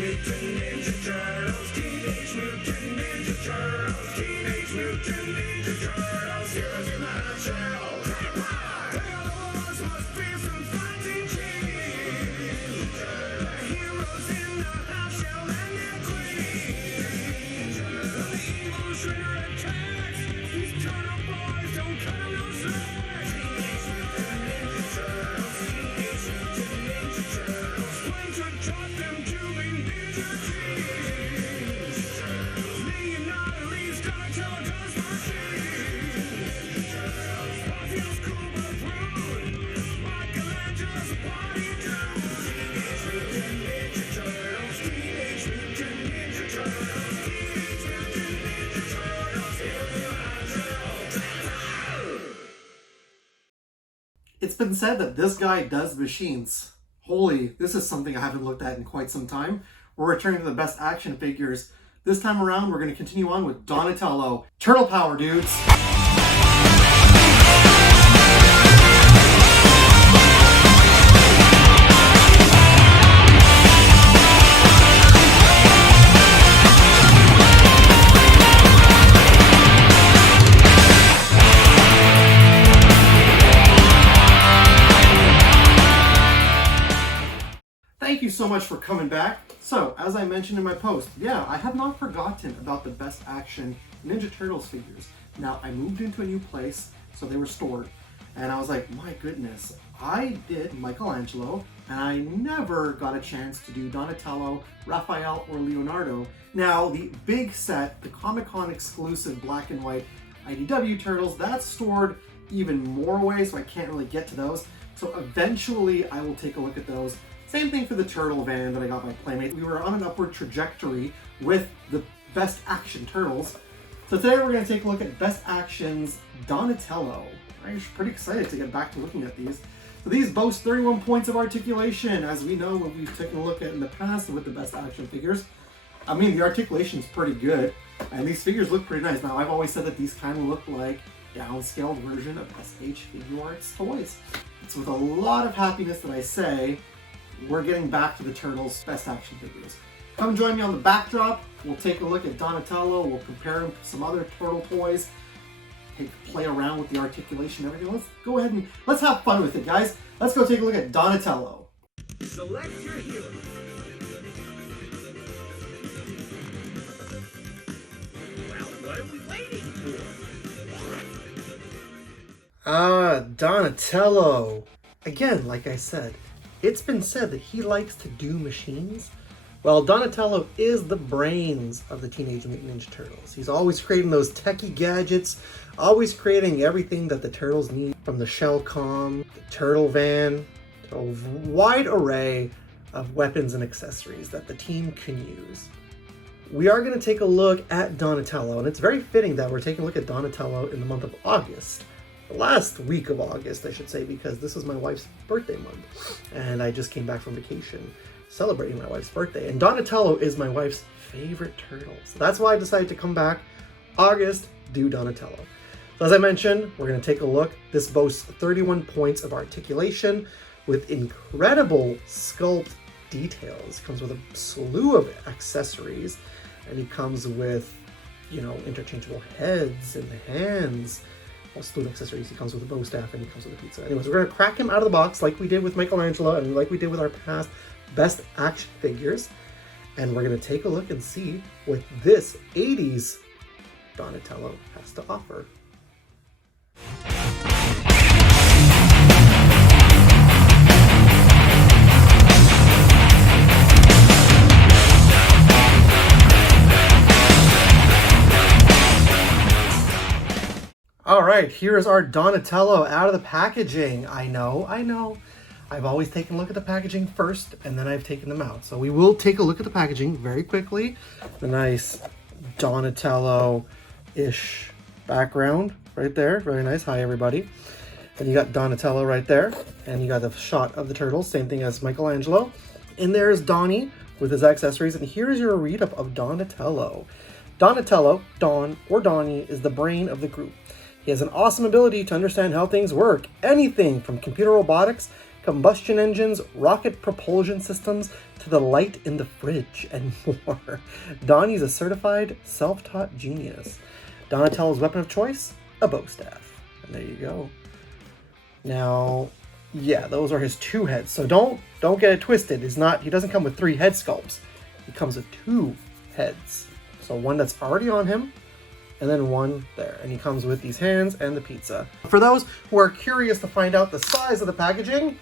Mutant Ninja Turtles, Teenage Mutant Ninja Turtles, Teenage Mutant Ninja Turtles, heroes in a nutshell. They are the ones must be some fighting cheese. The heroes in the half shell and their queens. The evil shredder attacks. These turtle boys don't cut them no slack. Teenage Mutant Ninja Turtles, Teenage Mutant Ninja Turtles. Splinter taught them to be ninja kings. Leonardo leaves Donatello does machines. Raphael's cool but rude. Michelangelo's a party dude. Teenage Mutant Ninja Turtles, Teenage Mutant Ninja Turtles, Teenage Mutant Ninja Turtles, heroes in a nutshell. It's been said that this guy does machines. Holy, this is something I haven't looked at in quite some time. We're returning to the best action figures. This time around, we're going to continue on with Donatello. Turtle power, dudes! Thank you so much for coming back. So, as I mentioned in my post, yeah, I have not forgotten about the best action Ninja Turtles figures. Now, I moved into a new place, so they were stored. And I was like, my goodness, I did Michelangelo, and I never got a chance to do Donatello, Raphael, or Leonardo. Now, the big set, the Comic-Con exclusive black and white IDW Turtles, that's stored even more away, so I can't really get to those. So eventually, I will take a look at those. Same thing for the Turtle van that I got by Playmate. We were on an upward trajectory with the Best Action Turtles. So today we're going to take a look at Best Action's Donatello. I'm pretty excited to get back to looking at these. So these boast 31 points of articulation, as we know when we've taken a look at in the past with the Best Action figures. I mean, the articulation is pretty good, and these figures look pretty nice. Now, I've always said that these kind of look like downscaled version of SH Figuarts toys. It's with a lot of happiness that I say we're getting back to the Turtles' Best Action figures. Come join me on the backdrop. We'll take a look at Donatello. We'll compare him to some other Turtle toys. Play around with the articulation and everything. Let's go ahead and let's have fun with it, guys. Let's go take a look at Donatello. Select your hero. Well, what are we waiting for? Donatello. Again, like I said, it's been said that he likes to do machines. Well, Donatello is the brains of the Teenage Mutant Ninja Turtles. He's always creating those techie gadgets, always creating everything that the Turtles need, from the shell comm, the turtle van, to a wide array of weapons and accessories that the team can use. We are going to take a look at Donatello, and it's very fitting that we're taking a look at Donatello in the month of August. The last week of August, I should say, because this is my wife's birthday month, and I just came back from vacation celebrating my wife's birthday, and Donatello is my wife's favorite turtle. So that's why I decided to come back August, do Donatello. So as I mentioned, we're going to take a look. This boasts 31 points of articulation with incredible sculpt details. It comes with a slew of accessories, and he comes with, you know, interchangeable heads and hands. Well, slew of accessories. He comes with a bow staff and he comes with a pizza. Anyways, we're going to crack him out of the box like we did with Michelangelo and like we did with our past Best Action figures. And we're going to take a look and see what this 80s Donatello has to offer. All right, here's our Donatello out of the packaging. I know. I've always taken a look at the packaging first, and then I've taken them out. So we will take a look at the packaging very quickly. The nice Donatello-ish background right there. Very nice. Hi, everybody. And you got Donatello right there. And you got the shot of the turtles, same thing as Michelangelo. And there's Donnie with his accessories. And here's your read-up of Donatello. Donatello, Don, or Donnie, is the brain of the group. He has an awesome ability to understand how things work, anything from computer robotics combustion engines, rocket propulsion systems, to the light in the fridge, and more. Donnie's a certified self-taught genius. Donatello's weapon of choice? A bow staff. And there you go. Now, yeah, those are his 2 heads. So don't get it twisted. He doesn't come with 3 head sculpts. He comes with 2 heads. So one that's already on him, and then one there. And he comes with these hands and the pizza. For those who are curious to find out the size of the packaging,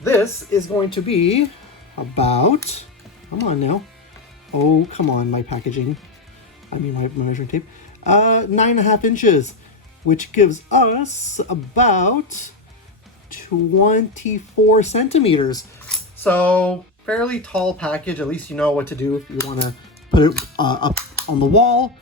this is going to be about, come on now. Oh, come on, my packaging. I mean, my measuring tape. 9.5 inches, which gives us about 24 centimeters. So, fairly tall package. At least you know what to do if you want to put it up on the wall.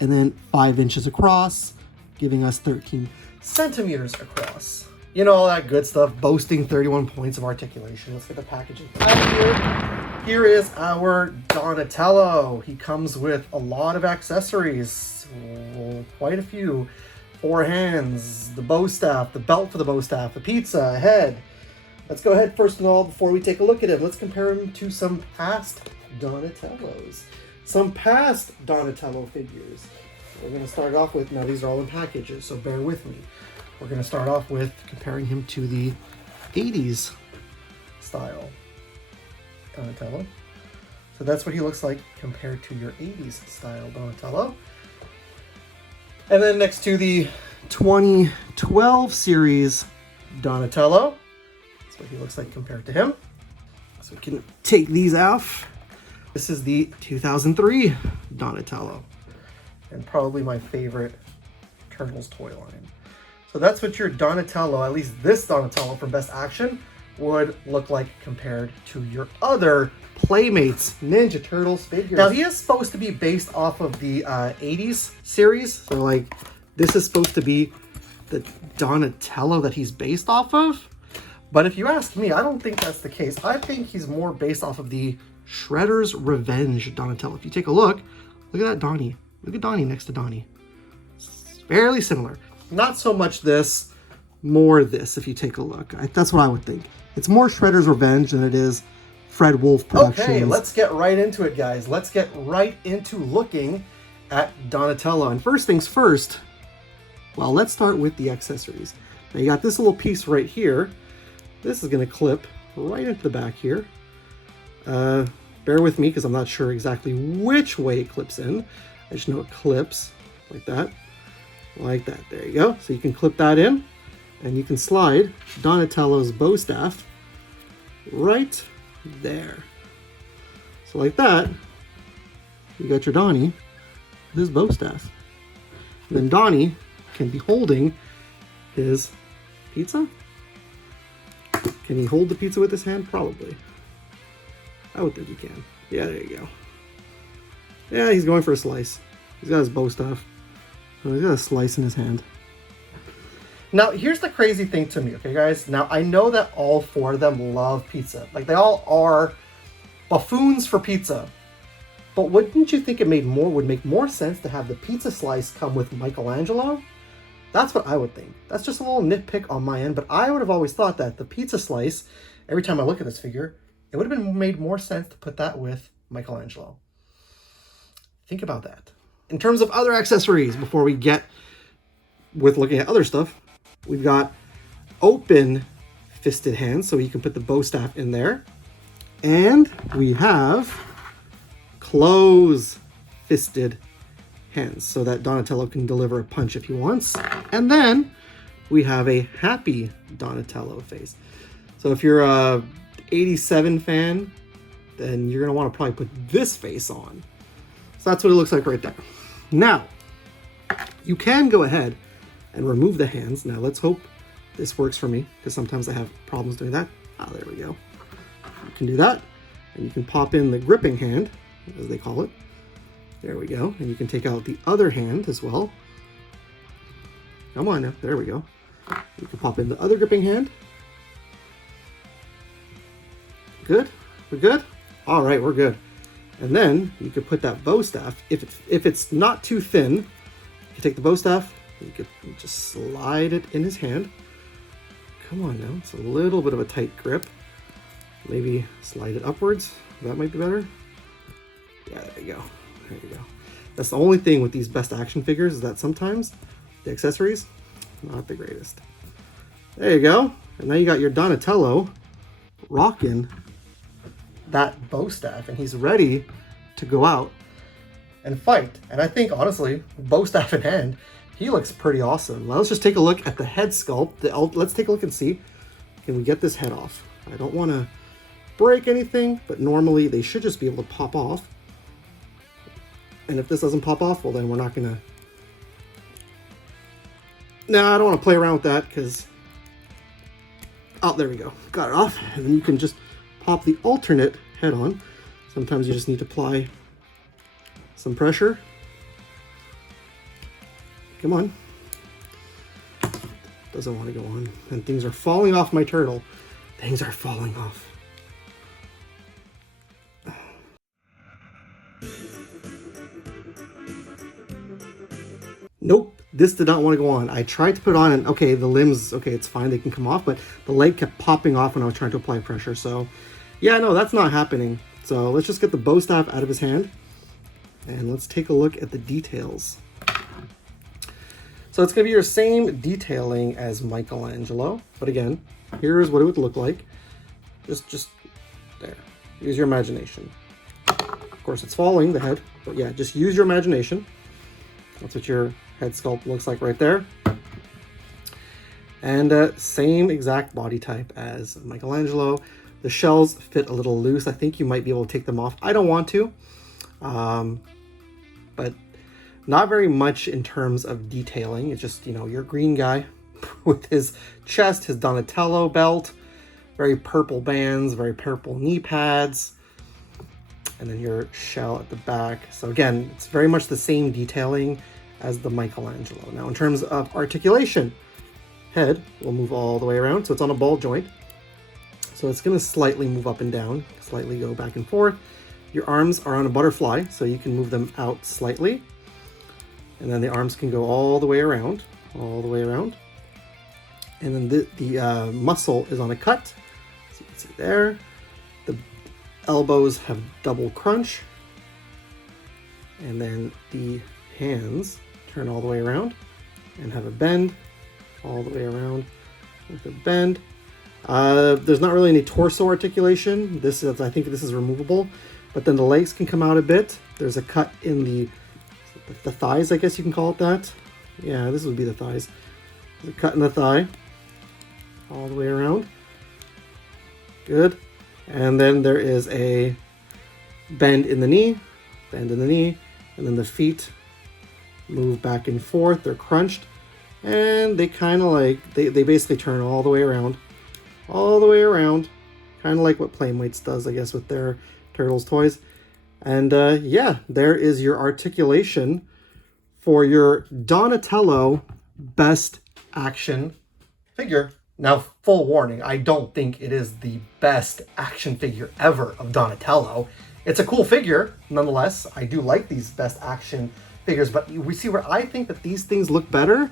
And then 5 inches across, giving us 13 centimeters across. You know, all that good stuff, boasting 31 points of articulation. Let's get the packaging out of here. Here is our Donatello. He comes with a lot of accessories, quite a few. 4 hands, the bow staff, the belt for the bow staff, a pizza, a head. Let's go ahead, first of all, before we take a look at him, let's compare him to some past Donatellos. Some past Donatello figures. We're going to start off with, now these are all in packages, so bear with me. We're going to start off with comparing him to the 80s style Donatello. So that's what he looks like compared to your 80s style Donatello. And then next to the 2012 series Donatello. That's what he looks like compared to him. So we can take these off. This is the 2003 Donatello. And probably my favorite Turtles toy line. So that's what your Donatello, at least this Donatello from Best Action, would look like compared to your other Playmates Ninja Turtles figures. Now he is supposed to be based off of the 80s series. So like this is supposed to be the Donatello that he's based off of. But if you ask me, I don't think that's the case. I think he's more based off of the Shredder's Revenge Donatello. If you take a look at that Donnie. Look at Donnie next to Donnie. It's fairly similar. Not so much this, more this if you take a look. That's what I would think. It's more Shredder's Revenge than it is Fred Wolf Productions. Okay, let's get right into it, guys. Let's get right into looking at Donatello. And first things first, well, let's start with the accessories. Now you got this little piece right here. This is going to clip right into the back here. Bear with me because I'm not sure exactly which way it clips in. I just know it clips like that. Like that. There you go. So you can clip that in and you can slide Donatello's bow staff right there. So like that, you got your Donnie with his bow staff. And then Donnie can be holding his pizza. Can he hold the pizza with his hand? Probably. I would think he can. Yeah, there you go. Yeah, he's going for a slice. He's got his bow staff. Oh, he's got a slice in his hand. Now, here's the crazy thing to me, okay, guys? Now, I know that all 4 of them love pizza. Like, they all are buffoons for pizza. But wouldn't you think it would make more sense to have the pizza slice come with Michelangelo? That's what I would think. That's just a little nitpick on my end, but I would have always thought that the pizza slice, every time I look at this figure, it would have made more sense to put that with Michelangelo. Think about that. In terms of other accessories, before we get with looking at other stuff, we've got open fisted hands, so you can put the bow staff in there. And we have close fisted hands, so that Donatello can deliver a punch if he wants. And then we have a happy Donatello face. So if you're a 87 fan, then you're going to want to probably put this face on. So that's what it looks like right there. Now, you can go ahead and remove the hands. Now, let's hope this works for me, because sometimes I have problems doing that. Ah, there we go. You can do that, and you can pop in the gripping hand, as they call it. There we go. And you can take out the other hand as well. Come on now. There we go. You can pop in the other gripping hand. Good? We're good? All right, we're good. And then you could put that bow staff, if it's not too thin, you take the bow staff, you could just slide it in his hand. Come on now, it's a little bit of a tight grip. Maybe slide it upwards. That might be better. Yeah, there you go. There you go. That's the only thing with these best action figures is that sometimes the accessories, not the greatest. There you go. And now you got your Donatello rocking that bow staff, and he's ready to go out and fight. And I think, honestly, bow staff in hand, he looks pretty awesome. Now let's just take a look at the head sculpt. Let's take a look and see, can we get this head off? I don't want to break anything, but normally they should just be able to pop off. And if this doesn't pop off, well, then we're not gonna. No, I don't want to play around with that because. Oh, there we go. Got it off. And then you can just pop the alternate head on. Sometimes you just need to apply some pressure. Come on. Doesn't want to go on. And things are falling off my turtle. Things are falling off. Nope, this did not want to go on. I tried to put on and okay, the limbs, okay, it's fine, they can come off, but the leg kept popping off when I was trying to apply pressure. So yeah, no, that's not happening. So let's just get the bow staff out of his hand and let's take a look at the details. So it's gonna be your same detailing as Michelangelo, but again, here's what it would look like. Just there, use your imagination. Of course it's falling, the head, but yeah, just use your imagination. That's what your head sculpt looks like right there. And same exact body type as Michelangelo. The shells fit a little loose. I think you might be able to take them off. I don't want to, but not very much in terms of detailing. It's just, you know, your green guy with his chest, his Donatello belt, very purple bands, very purple knee pads, and then your shell at the back. So again, it's very much the same detailing as the Michelangelo. Now in terms of articulation, head will move all the way around, so it's on a ball joint. So it's gonna slightly move up and down, slightly go back and forth. Your arms are on a butterfly, so you can move them out slightly. And then the arms can go all the way around, all the way around. And then the muscle is on a cut, so you can see there. The elbows have double crunch. And then the hands turn all the way around and have a bend all the way around with a bend. There's not really any torso articulation. This is, I think this is removable, but then the legs can come out a bit. There's a cut in the thighs, I guess you can call it that. Yeah, this would be the thighs. There's a cut in the thigh all the way around. Good. And then there is a bend in the knee, and then the feet move back and forth. They're crunched, and they kind of like, they basically turn all the way around, kind of like what Playmates does, I guess, with their Turtles toys. And yeah, there is your articulation for your Donatello best action figure. Now, full warning, I don't think it is the best action figure ever of Donatello. It's a cool figure, nonetheless. I do like these best action figures, but we see where I think that these things look better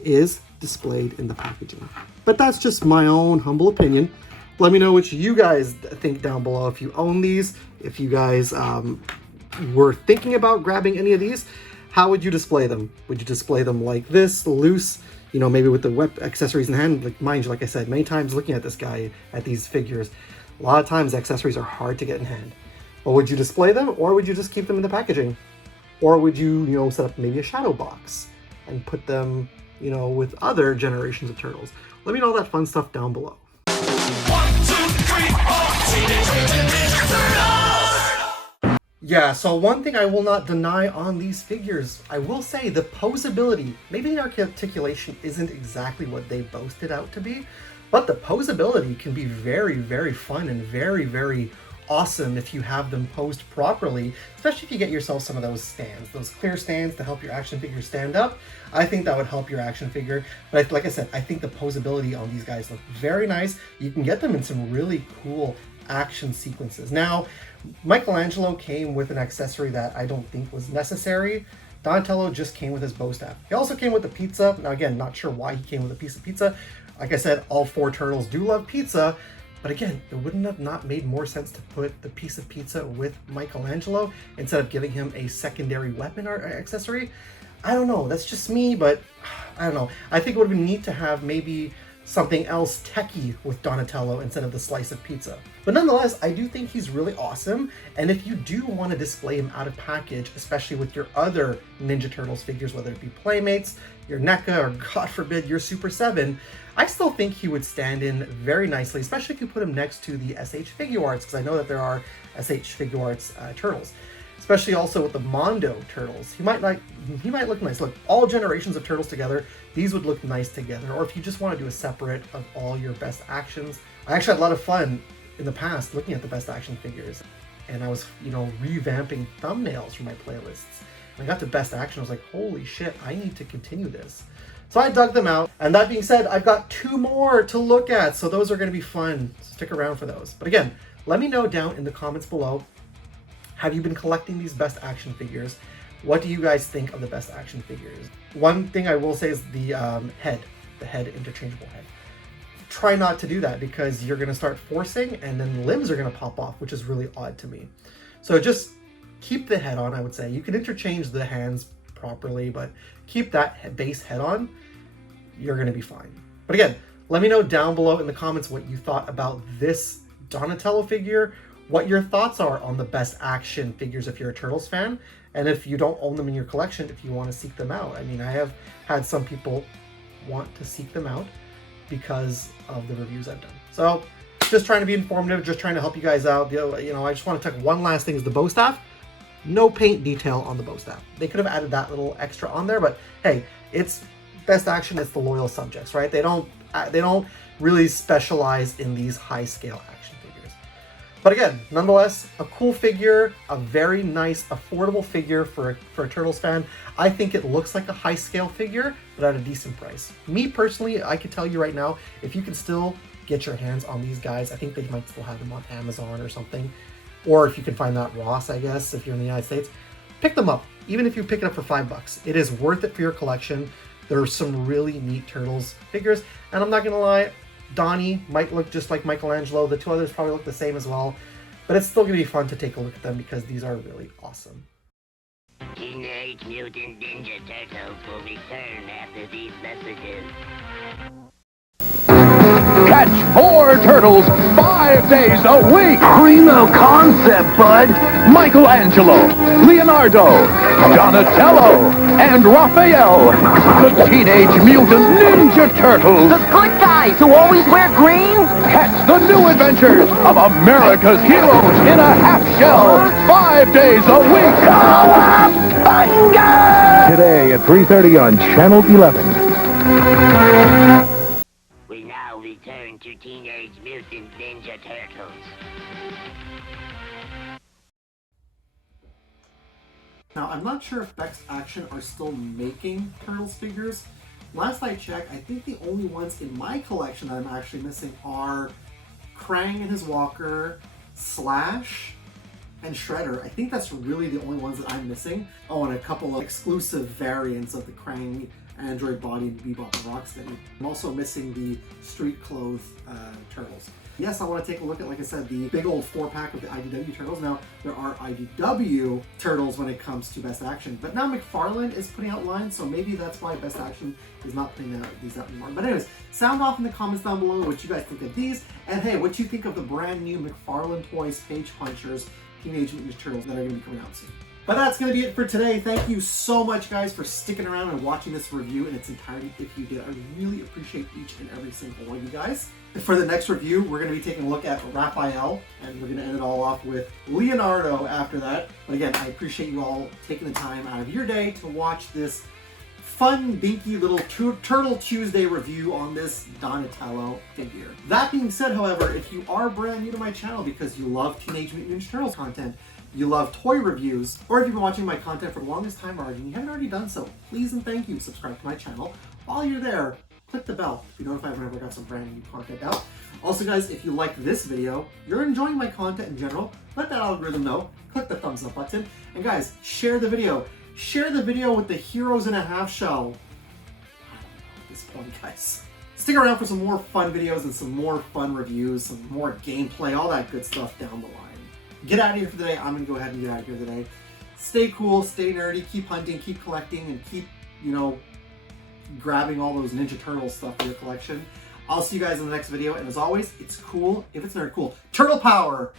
is displayed in the packaging. But that's just my own humble opinion. Let me know what you guys think down below. If you own these, if you guys were thinking about grabbing any of these, how would you display them? Would you display them like this, loose, you know, maybe with the accessories in hand? Like, mind you, like I said, many times looking at this guy, at these figures, a lot of times accessories are hard to get in hand. Or would you display them, or would you just keep them in the packaging? Or would you, you know, set up maybe a shadow box and put them, you know, with other generations of turtles? Let me know all that fun stuff down below. 1, 2, 3, 4, Teenage Mutant Ninja Turtles! Yeah, so one thing I will not deny on these figures, I will say the posability, maybe the articulation isn't exactly what they boasted out to be, but the posability can be very, very fun and very, very awesome if you have them posed properly, especially if you get yourself some of those stands, those clear stands to help your action figure stand up. I think that would help your action figure. But like I said, I think the posability on these guys look very nice. You can get them in some really cool action sequences. Now, Michelangelo came with an accessory that I don't think was necessary. Donatello just came with his bow staff. He also came with a pizza. Now again, not sure why he came with a piece of pizza. Like I said, all 4 turtles do love pizza, but again, it wouldn't have not made more sense to put the piece of pizza with Michelangelo instead of giving him a secondary weapon or accessory. I don't know, that's just me, but I don't know. I think it would have been neat to have maybe something else techie with Donatello instead of the slice of pizza. But nonetheless, I do think he's really awesome, and if you do want to display him out of package, especially with your other Ninja Turtles figures, whether it be Playmates, your NECA, or God forbid, your Super 7, I still think he would stand in very nicely, especially if you put him next to the SH Figuarts, because I know that there are SH Figuarts turtles. Especially also with the Mondo turtles. He might look nice. Look, all generations of turtles together, these would look nice together. Or if you just want to do a separate of all your best actions. I actually had a lot of fun in the past looking at the best action figures. And I was, revamping thumbnails for my playlists. And I got to best action, I was like, holy shit, I need to continue this. So I dug them out. And that being said, I've got 2 more to look at. So those are going to be fun. Stick around for those. But again, let me know down in the comments below. Have you been collecting these best action figures? What do you guys think of the best action figures? One thing I will say is the head interchangeable head. Try not to do that because you're gonna start forcing and then limbs are gonna pop off, which is really odd to me. So just keep the head on, I would say. You can interchange the hands properly, but keep that base head on, you're gonna be fine. But again, let me know down below in the comments what you thought about this Donatello figure, what your thoughts are on the best action figures if you're a Turtles fan, and if you don't own them in your collection, if you want to seek them out. I mean, I have had some people want to seek them out because of the reviews I've done. So just trying to be informative, just trying to help you guys out. I just want to talk one last thing is the bow staff. No paint detail on the bow staff. They could have added that little extra on there, but hey, it's best action, it's the loyal subjects, right? They don't really specialize in these high scale action figures. But again, nonetheless, a cool figure, a very nice, affordable figure for a Turtles fan. I think it looks like a high-scale figure, but at a decent price. Me personally, I can tell you right now, if you can still get your hands on these guys, I think they might still have them on Amazon or something. Or if you can find that Ross, I guess, if you're in the United States, pick them up. Even if you pick it up for $5, it is worth it for your collection. There are some really neat Turtles figures, and I'm not gonna lie, Donnie might look just like Michelangelo. The 2 others probably look the same as well, but it's still gonna be fun to take a look at them because these are really awesome. Teenage Mutant Ninja Turtles will return after these messages. Catch 4 turtles 5 days a week. Primo concept, bud. Michelangelo, Leonardo, Donatello, and Raphael. The Teenage Mutant Ninja Turtles. The good guys who always wear green? Catch the new adventures of America's heroes in a half shell 5 days a week. Cowabunga! Today at 3:30 on Channel 11. We now return to Teenage Mutant Ninja Turtles. Now, I'm not sure if Best Action are still making Turtles figures. Last I checked, I think the only ones in my collection that I'm actually missing are Krang and his walker, Slash, and Shredder. I think that's really the only ones that I'm missing. Oh, and a couple of exclusive variants of the Krang Android body and Bebop and Rocksteady. I'm also missing the street clothes Turtles. Yes, I want to take a look at, like I said, the big old 4-pack of the IDW Turtles. Now, there are IDW Turtles when it comes to Best Action, but now McFarlane is putting out lines, so maybe that's why Best Action is not putting these out anymore. But anyways, sound off in the comments down below what you guys think of these, and hey, what you think of the brand new McFarlane Toys Page Punchers Teenage Mutant Ninja Turtles that are going to be coming out soon. But that's going to be it for today. Thank you so much, guys, for sticking around and watching this review in its entirety. If you did, I really appreciate each and every single one of you guys. For the next review, we're going to be taking a look at Raphael, and we're going to end it all off with Leonardo after that. But again, I appreciate you all taking the time out of your day to watch this fun, dinky little Turtle Tuesday review on this Donatello figure. That being said, however, if you are brand new to my channel because you love Teenage Mutant Ninja Turtles content, you love toy reviews, or if you've been watching my content for the longest time already and you haven't already done so, please and thank you, subscribe to my channel. While you're there, click the bell to be notified whenever I got some brand new content out. Also, guys, if you like this video, you're enjoying my content in general, let that algorithm know. Click the thumbs up button. And guys, share the video. Share the video with the heroes in a half shell. I don't know at this point, guys. Stick around for some more fun videos and some more fun reviews, some more gameplay, all that good stuff down the line. Get out of here for the day. I'm going to go ahead and get out of here today. Stay cool, stay nerdy, keep hunting, keep collecting, and keep, you know, grabbing all those Ninja Turtle stuff for your collection. I'll see you guys in the next video, and as always, it's cool if it's nerd cool. Turtle power!